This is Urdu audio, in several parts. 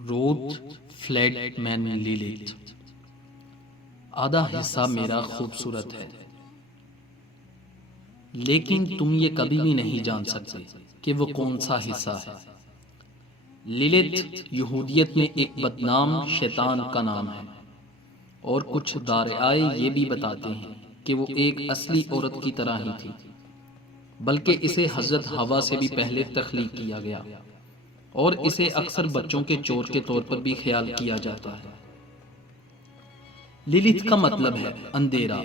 روت فلیٹ مین لیلیت۔ آدھا حصہ میرا خوبصورت ہے، لیکن تم یہ کبھی بھی نہیں جان سکتے کہ وہ کون سا حصہ ہے۔ لیلیت یہودیت میں ایک بدنام شیطان کا نام ہے، اور کچھ دارائے یہ بھی بتاتے ہیں کہ وہ ایک اصلی عورت کی طرح ہی تھی، بلکہ اسے حضرت حوا سے بھی پہلے تخلیق کیا گیا، اور اسے اکثر بچوں کے چور کے طور پر بھی خیال کیا جاتا ہے۔ لیلیت کا مطلب ہے اندھیرا،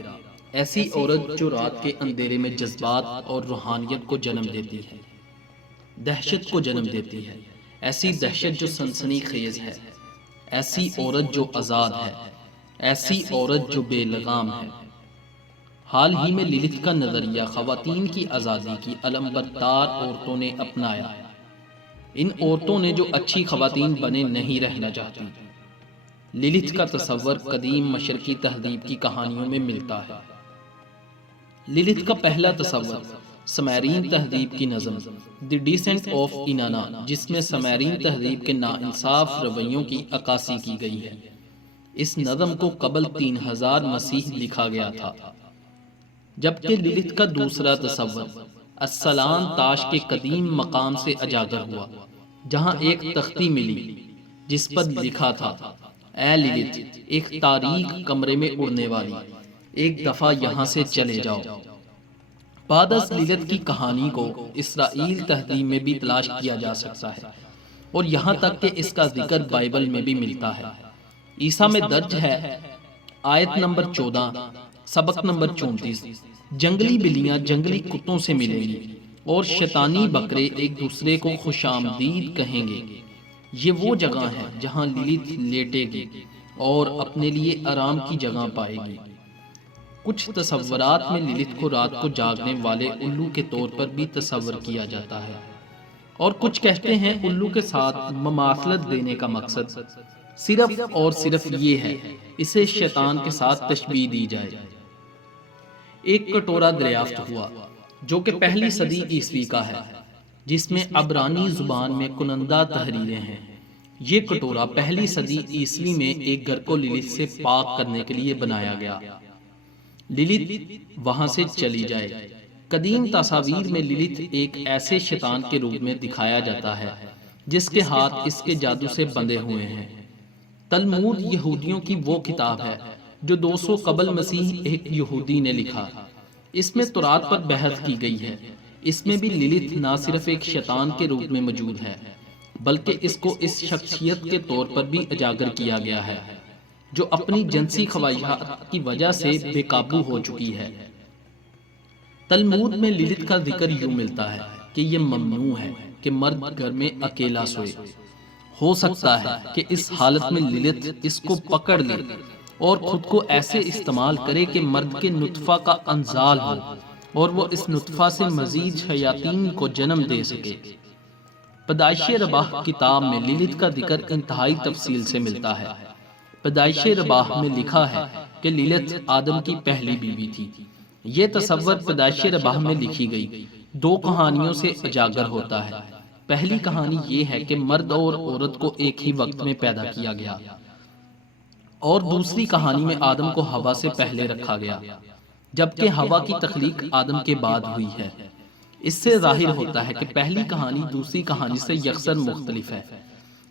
ایسی عورت جو رات کے اندھیرے میں جذبات اور روحانیت کو جنم دیتی ہے، دہشت کو جنم دیتی ہے، ایسی دہشت جو سنسنی خیز ہے، ایسی عورت جو آزاد ہے، ایسی عورت جو بے لگام ہے۔ حال ہی میں لیلیت کا نظریہ خواتین کی آزادی کی علمبردار عورتوں نے اپنایا۔ ان عورتوں نے جو اچھی خواتین بنے نہیں رہنا چاہتی۔ لیلیت کا تصور قدیم مشرقی تہذیب کی کہانیوں میں ملتا ہے۔ لیلیت کا پہلا تصور سمیرین تہذیب کی نظم دی ڈیسنٹ آف انانا، جس میں سمیرین تہذیب کے ناانصاف رویوں کی عکاسی کی گئی ہے۔ اس نظم کو قبل 3000 مسیح لکھا گیا تھا، جبکہ لیلیت کا دوسرا تصور السلان تاش کے قدیم مقام سے اجاگر ہوا، جہاں ایک تختی ملی جس پر لکھا تھا، اے لیلیت، ایک تاریک کمرے میں اڑنے والی، ایک دفعہ یہاں سے چلے جاؤ۔ بعد از لیلیت کی کہانی کو اسرائیل تہذیب میں بھی تلاش کیا جا سکتا ہے، اور یہاں تک کہ اس کا ذکر بائبل میں بھی ملتا ہے۔ عیسیٰ میں درج ہے، آیت نمبر 14، سبق نمبر 34، جنگلی بلیاں جنگلی کتوں سے ملیں گی، اور شیطانی بکرے ایک دوسرے کو خوش آمدید کہیں گے۔ یہ وہ جگہ ہے جہاں لیلیت لیٹے گی اور اپنے لیے آرام کی جگہ پائے گی۔ کچھ تصورات میں لیلیت کو رات کو جاگنے والے الو کے طور پر بھی تصور کیا جاتا ہے، اور کچھ کہتے ہیں الو کے ساتھ مماثلت دینے کا مقصد صرف اور صرف یہ ہے اسے شیطان کے ساتھ تشبیہ دی جائے۔ ایک کٹورا دریافت ہوا جو کہ پہلی صدی عیسوی کا ہے، جس میں عبرانی زبان میں کنندہ تحریریں ہیں۔ یہ کٹورا پہلی صدی عیسوی میں ایک گھر کو لیلیت سے پاک کرنے کے لیے بنایا گیا۔ لیلیت وہاں سے چلی جائے۔ قدیم تصاویر میں لیلیت ایک ایسے شیطان کے روپ میں دکھایا جاتا ہے جس کے ہاتھ اس کے جادو سے بندھے ہوئے ہیں۔ تلمود یہودیوں کی وہ کتاب ہے جو 200 قبل مسیح ایک یہودی نے لکھا۔ اس میں تورات پر بحث کی گئی ہے۔ اس میں بھی لیلیت نہ صرف ایک شیطان کے روپ میں موجود ہے، بلکہ اس کو اس شخصیت کے طور پر بھی اجاگر کیا گیا ہے جو اپنی جنسی خواہشات کی وجہ سے بے قابو ہو چکی ہے۔ تلمود میں لیلیت کا ذکر یوں ملتا ہے کہ یہ ممنوع ہے کہ مرد گھر میں اکیلا سوئے۔ ہو سکتا ہے کہ اس حالت میں لیلیت اس کو پکڑ لے اور خود کو ایسے استعمال کرے کہ مرد کے نطفہ کا انزال ہو، اور وہ اس نطفہ سے مزید شیاطین کو جنم دے سکے۔ پیدائش رباح کتاب میں لیلیت کا ذکر انتہائی تفصیل سے ملتا ہے۔ پیدائش رباح میں لکھا ہے کہ لیلیت آدم کی پہلی بیوی تھی۔ یہ تصور پیدائش رباح میں لکھی گئی 2 کہانیوں سے اجاگر ہوتا ہے۔ پہلی کہانی یہ ہے کہ مرد اور عورت کو ایک ہی وقت میں پیدا کیا گیا، اور دوسری کہانی میں آدم کو حوا سے پہلے رکھا گیا، جبکہ حوا کی تخلیق آدم کے بعد ہوئی ہے۔ اس سے ظاہر ہوتا ہے کہ پہلی کہانی دوسری کہانی سے یکسر مختلف ہے،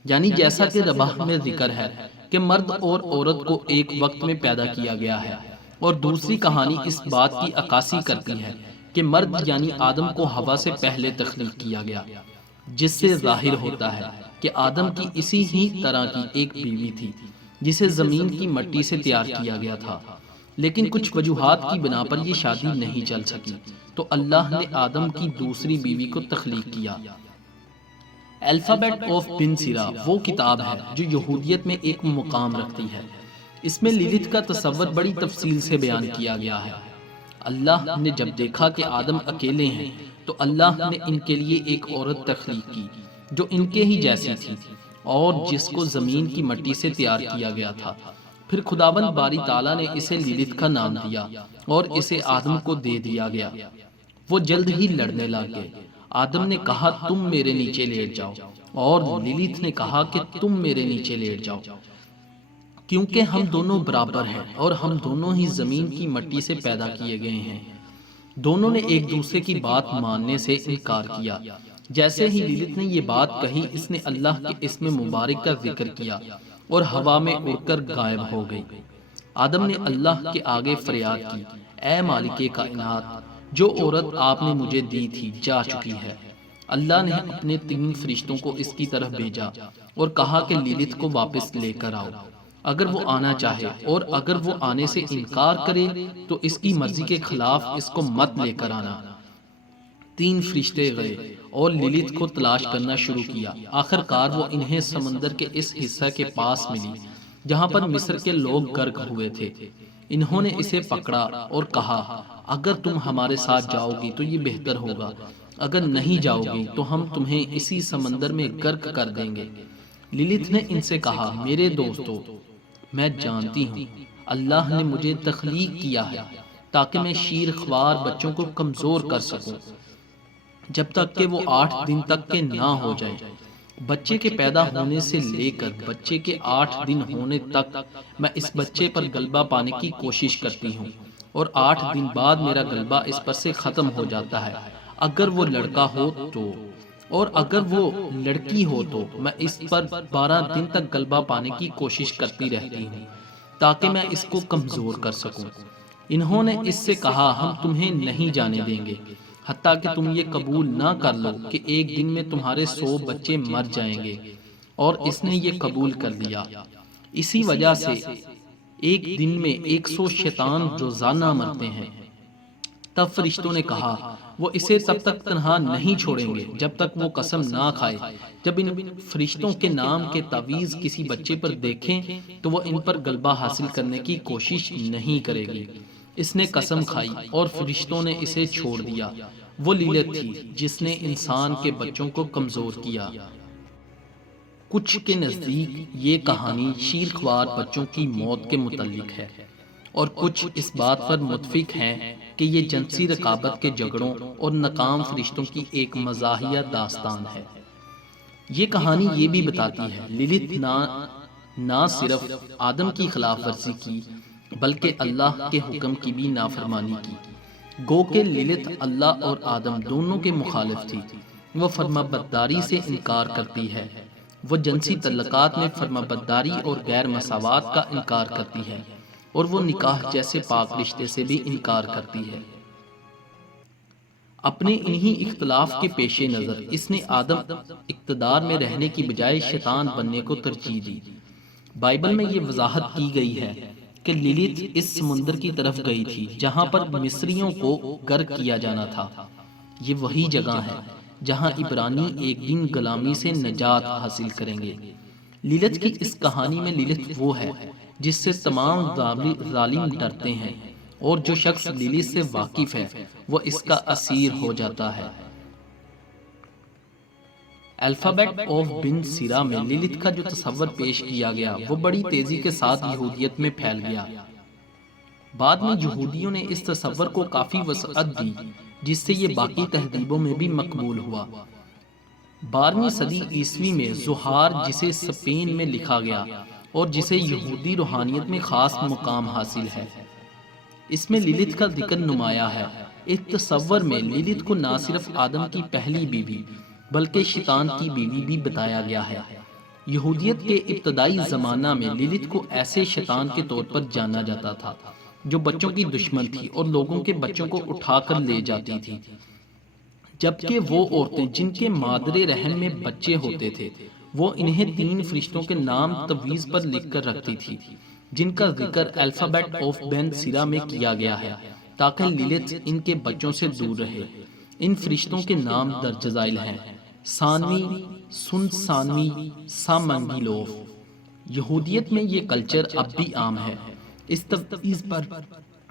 یعنی جیسا کہ رباح میں ذکر ہے کہ مرد اور عورت کو ایک وقت میں پیدا کیا گیا ہے، اور دوسری کہانی اس بات کی عکاسی کرتی ہے کہ مرد یعنی آدم کو حوا سے پہلے تخلیق کیا گیا، جس سے ظاہر ہوتا ہے کہ آدم کی اسی ہی طرح کی ایک بیوی تھی جسے زمین کی مٹی سے تیار کیا گیا تھا، لیکن کچھ وجوہات کی بنا پر یہ شادی نہیں چل سکی، تو اللہ نے آدم کی دوسری بیوی کو تخلیق کیا۔ الفابیٹ آف بن سیرا وہ کتاب ہے جو یہودیت میں ایک مقام رکھتی ہے۔ اس میں لیلیت کا تصور بڑی تفصیل سے بیان کیا گیا ہے۔ اللہ نے جب دیکھا کہ آدم اکیلے ہیں تو اللہ نے ان کے لیے ایک عورت تخلیق کی جو ان کے ہی جیسی تھی اور جس کو زمین کی مٹی سے تیار کیا گیا تھا۔ پھر خداوند باری تعالیٰ نے اسے لیلیت کا نام دیا اور اسے آدم کو دے دیا گیا۔ وہ جلد ہی لڑنے لگ گئے۔ آدم نے کہا تم میرے نیچے لیٹ جاؤ، اور لیلیت نے کہا کہ تم میرے نیچے لیٹ جاؤ، کیونکہ ہم دونوں برابر ہیں اور ہم دونوں ہی زمین کی مٹی سے پیدا کیے گئے ہیں۔ دونوں نے ایک دوسرے کی بات ماننے سے انکار کیا۔ جیسے ہی لیلیت نے یہ بات کہی، اس نے اللہ کے اسم مبارک کا ذکر کیا اور ہوا میں اڑ کر غائب ہو گئی۔ آدم نے اللہ کے آگے فریاد کی، اے مالک کائنات، جو عورت آپ نے مجھے دی تھی جا چکی ہے۔ اللہ نے اپنے 3 فرشتوں کو اس کی طرف بھیجا اور کہا کہ لیلیت کو واپس لے کر آؤ اگر وہ آنا چاہے، اور اگر وہ آنے سے انکار کرے تو اس کی مرضی کے خلاف اس کو مت لے کر آنا۔ 3 فرشتے گئے اور لیلیت کو تلاش کرنا شروع کیا۔ آخر کار وہ انہیں سمندر کے اس حصہ کے پاس ملی جہاں پر مصر کے لوگ غرق ہوئے تھے۔ انہوں نے اسے پکڑا اور کہا، اگر تم ہمارے ساتھ جاؤ گی تو یہ بہتر ہوگا، اگر نہیں جاؤ گی تو ہم تمہیں اسی سمندر میں غرق کر دیں گے۔ لیلیت نے ان سے کہا، میرے دوستو، میں جانتی ہوں اللہ نے مجھے تخلیق کیا ہے تاکہ میں شیر خوار بچوں کو کمزور کر سکوں جب تک کہ وہ 8 دن تک کے نہ ہو جائیں۔ بچے کے پیدا ہونے سے لے کر بچے کے 8 دن ہونے تک میں اس بچے پر غلبہ پانے کی کوشش کرتی ہوں، اور 8 دن بعد میرا غلبہ اس پر سے ختم ہو جاتا ہے اگر وہ لڑکا ہو تو، اور اگر وہ لڑکی ہو تو میں اس پر 12 دن تک غلبہ پانے کی کوشش کرتی رہتی ہوں تاکہ میں اس کو کمزور کر سکوں۔ انہوں نے اس سے کہا، ہم تمہیں نہیں جانے دیں گے حتیٰ کہ تم یہ قبول نہ کر لو کہ ایک دن میں تمہارے 100 بچے مر جائیں گے، اور اس نے یہ قبول کر لیا۔ اسی وجہ سے ایک دن میں 100 شیطان روزانہ مرتے ہیں۔ تب فرشتوں نے کہا، وہ اسے تب تک تنہا نہیں چھوڑیں گے جب تک وہ قسم نہ کھائے۔ جب ان فرشتوں کے نام کے تعویذ کسی بچے پر دیکھیں تو وہ ان پر غلبہ حاصل کرنے کی کوشش نہیں کرے گی۔ اس نے قسم کھائی اور فرشتوں نے اسے چھوڑ دیا۔ وہ لیلیت تھی جس نے انسان کے بچوں کو کمزور کیا۔ کچھ کے نزدیک یہ کہانی شیرخوار بچوں کی موت کے متعلق ہے، اور کچھ اس بات پر متفق ہیں کہ یہ جنسی رقابت کے جھگڑوں اور ناکام فرشتوں کی ایک مزاحیہ داستان ہے۔ یہ کہانی یہ بھی بتاتی ہے لیلیت نہ صرف آدم کی خلاف ورزی کی بلکہ اللہ کے حکم کی بھی نافرمانی کی۔ گو کہ لیلیت اللہ اور آدم دونوں کے مخالف تھی۔ وہ فرمانبرداری سے انکار کرتی ہے، وہ جنسی تعلقات میں فرمانبرداری اور غیر مساوات کا انکار کرتی ہے، اور وہ نکاح جیسے پاک رشتے سے بھی انکار کرتی ہے۔ اپنے انہی اختلاف کے پیش نظر اس نے آدم اقتدار میں رہنے کی بجائے شیطان بننے کو ترجیح دی۔ بائبل میں یہ وضاحت کی گئی ہے کہ لیلیت اس سمندر کی طرف گئی تھی جہاں پر مصریوں کو غرق کیا جانا تھا۔ یہ وہی جگہ ہے جہاں عبرانی ایک دن غلامی سے نجات حاصل کریں گے۔ لیلیت کی اس کہانی میں لیلیت وہ ہے جس سے تمام ظالم ڈرتے ہیں، اور جو شخص لیلیت سے واقف ہے وہ اس کا اسیر ہو جاتا ہے۔ الفابیٹ آف بن سیرا میں لیلیت کا جو تصور پیش کیا گیا وہ بڑی تیزی کے ساتھ یہودیت میں پھیل گیا۔ بعد میں یہودیوں نے اس تصور کو کافی وسعت دی جس سے یہ باقی تہذیبوں میں بھی مقبول ہوا۔ 12ویں صدی عیسوی میں زہار، جسے اسپین میں لکھا گیا اور جسے یہودی روحانیت میں خاص مقام حاصل ہے، اس میں لیلیت کا ذکر نمایاں ہے۔ اس تصور میں لیلیت کو نہ صرف آدم کی پہلی بیوی بلکہ شیطان کی بیوی بھی بتایا گیا ہے۔ یہودیت کے ابتدائی زمانہ میں لیلیت کو ایسے شیطان کے طور پر جانا جاتا تھا جو بچوں کی دشمن تھی اور لوگوں کے بچوں کو اٹھا کر لے جاتی تھی، جبکہ وہ عورتیں جن کے مادر رحم میں بچے ہوتے تھے وہ انہیں 3 فرشتوں کے نام تعویذ پر لکھ کر رکھتی تھی، جن کا ذکر الفابیٹ آف بن سیرا میں کیا گیا ہے تاکہ لیلیت ان کے بچوں سے دور رہے۔ ان فرشتوں کے نام درج ذیل ہیں: سانوی، سن سانوی، سامنگیلوف۔ یہودیت میں یہ کلچر اب بھی عام ہے۔ اس تعویذ پر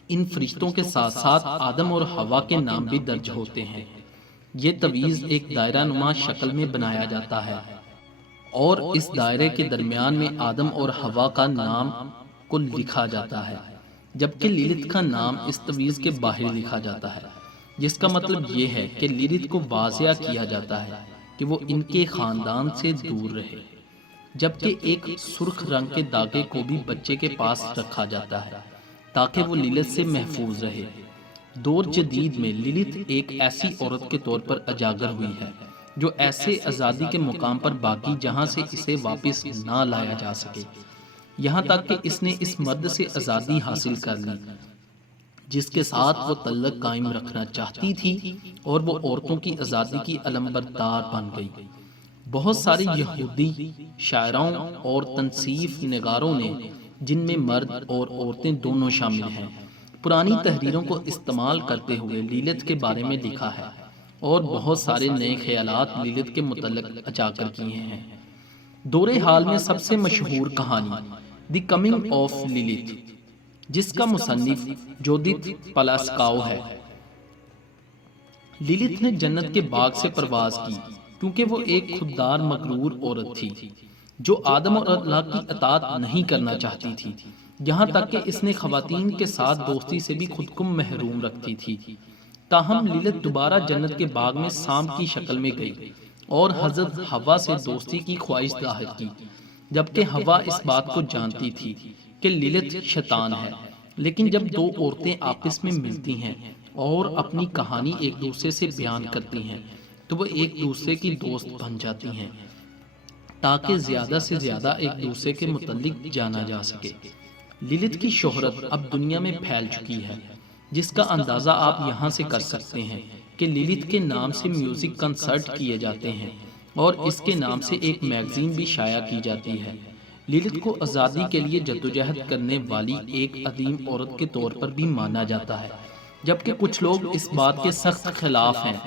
ان فرشتوں کے ساتھ ساتھ آدم اور حوا کے نام بھی درج ہوتے ہیں۔ یہ تعویذ ایک دائرہ نما شکل میں بنایا جاتا ہے، اور اس دائرے کے درمیان میں آدم اور حوا کا نام کو لکھا جاتا ہے، جبکہ لیلیت کا نام اس تعویذ کے باہر لکھا جاتا ہے، جس کا مطلب یہ ہے کہ لیلیت کو واضح کیا جاتا ہے کہ وہ ان کے خاندان سے دور رہے، جبکہ ایک سرخ رنگ کے داغے کو بھی بچے کے پاس رکھا جاتا ہے تاکہ وہ لیلت سے محفوظ رہے۔ دور جدید میں لیلت ایک ایسی عورت کے طور پر اجاگر ہوئی ہے جو ایسے آزادی کے مقام پر باقی جہاں سے اسے واپس نہ لایا جا سکے، یہاں تک کہ اس نے اس مرد سے آزادی حاصل کر لی جس کے ساتھ وہ تعلق قائم رکھنا چاہتی تھی، اور وہ عورتوں کی آزادی کی علمبردار بن گئی۔ بہت سارے یہودی شاعروں اور تنصیف نگاروں نے، جن میں مرد اور عورتیں دونوں شامل ہیں، پرانی تحریروں کو استعمال کرتے ہوئے لیلت کے بارے میں لکھا ہے اور بہت سارے نئے خیالات لیلت کے متعلق اجاگر کیے ہیں۔ دور حال میں سب سے مشہور کہانی دی کمنگ آف لیلت، جس کا مصنف جودتھ پلاسکاؤ ہے۔ لیلت نے جنت کے باغ سے پرواز کی کیونکہ وہ ایک خوددار مغرور عورت تھی جو آدم اور اللہ کی اطاعت نہیں کرنا چاہتی تھی، یہاں تک کہ اس نے خواتین کے ساتھ دوستی سے بھی خود کو محروم رکھتی تھی۔ تاہم لیلت دوبارہ جنت کے باغ میں سانپ کی شکل میں گئی اور حضرت حوا سے دوستی کی خواہش ظاہر کی، جبکہ حوا اس بات کو جانتی تھی کہ لیلت شیطان ہے۔ لیکن جب دو عورتیں آپس میں ملتی ہیں اور اپنی کہانی ایک دوسرے سے بیان کرتی ہیں تو وہ ایک دوسرے کی دوست بن جاتی ہیں تاکہ زیادہ سے زیادہ ایک دوسرے کے متعلق جانا جا سکے۔ لیلت کی شہرت اب دنیا میں پھیل چکی ہے، جس کا اندازہ آپ یہاں سے کر سکتے ہیں کہ لیلت کے نام سے میوزک کنسرٹ کیے جاتے ہیں اور اس کے نام سے ایک میگزین بھی شائع کی جاتی ہے۔ لیلت کو آزادی کے لیے جدوجہد کرنے والی ایک عظیم عورت کے طور پر بھی مانا جاتا ہے، جبکہ کچھ لوگ اس بات کے سخت خلاف ہیں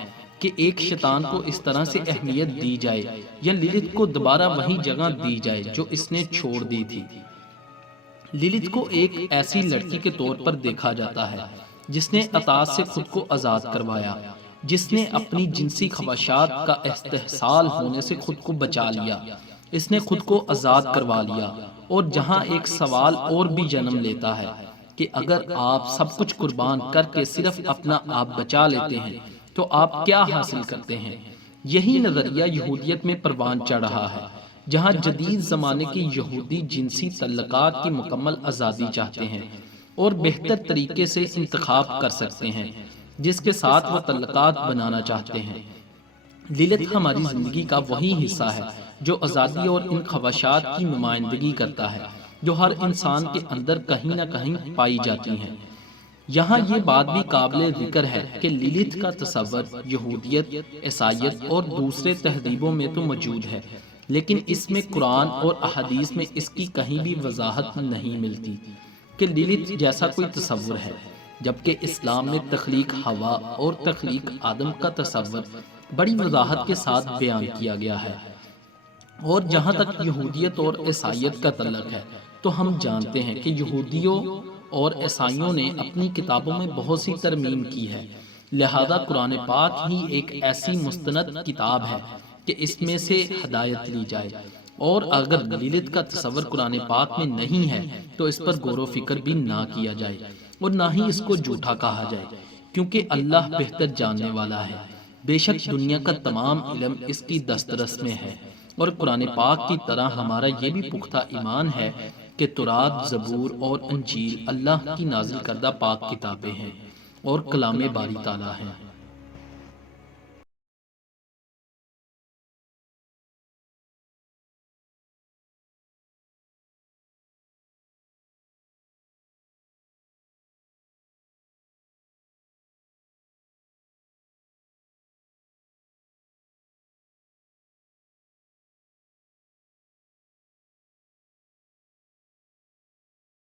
کہ ایک شیطان کو اس طرح سے اہمیت دی جائے یا لیلت کو دوبارہ وہی جگہ دی جائے جو اس نے چھوڑ دی تھی۔ لیلت کو ایک ایسی لڑکی کے طور پر دیکھا جاتا ہے جس نے اطاعت سے خود کو آزاد کروایا، جس نے اپنی جنسی خواہشات کا استحصال ہونے سے خود کو بچا لیا، اس نے خود کو آزاد کروا لیا۔ اور جہاں ایک سوال اور بھی جنم لیتا ہے کہ اگر آپ سب کچھ قربان کر کے صرف اپنا آپ بچا لیتے ہیں تو آپ کیا حاصل کرتے ہیں؟ یہی نظریہ یہودیت میں پروان چڑھ رہا ہے، جہاں جدید زمانے کے یہودی جنسی تعلقات کی مکمل آزادی چاہتے ہیں اور بہتر طریقے سے انتخاب کر سکتے ہیں جس کے ساتھ وہ تعلقات بنانا چاہتے ہیں۔ لیلت ہماری زندگی کا وہی حصہ ہے جو آزادی اور ان خواہشات کی نمائندگی کرتا ہے جو ہر انسان کے اندر کہیں نہ کہیں پائی جاتی ہیں۔ یہاں یہ بات بھی قابل ذکر ہے کہ لیلت کا تصور یہودیت، عیسائیت اور دوسرے تہذیبوں میں تو موجود ہے، لیکن اس میں قرآن اور احادیث میں اس کی کہیں بھی وضاحت نہیں ملتی کہ لیلت جیسا کوئی تصور ہے، جبکہ اسلام میں تخلیق حوا اور تخلیق آدم کا تصور بڑی وضاحت کے ساتھ بیان کیا گیا ہے۔ اور جہاں تک یہودیت اور عیسائیت کا تعلق ہے تو ہم جانتے ہیں کہ یہودیوں اور عیسائیوں نے اپنی کتابوں میں بہت سی ترمیم کی ہے، لہذا قرآن پاک ہی ایک ایسی مستند کتاب ہے کہ اس میں سے ہدایت لی جائے، اور اگر لیلت کا تصور قرآن پاک میں نہیں ہے تو اس پر غور و فکر بھی نہ کیا جائے اور نہ ہی اس کو جھوٹا کہا جائے، کیونکہ اللہ بہتر جاننے والا ہے۔ بے شک دنیا کا تمام علم اس کی دسترس میں ہے، اور قرآن پاک کی طرح ہمارا یہ بھی پختہ ایمان ہے کہ تورات، زبور اور انجیل اللہ کی نازل کردہ پاک کتابیں ہیں اور کلام باری تعالیٰ ہیں۔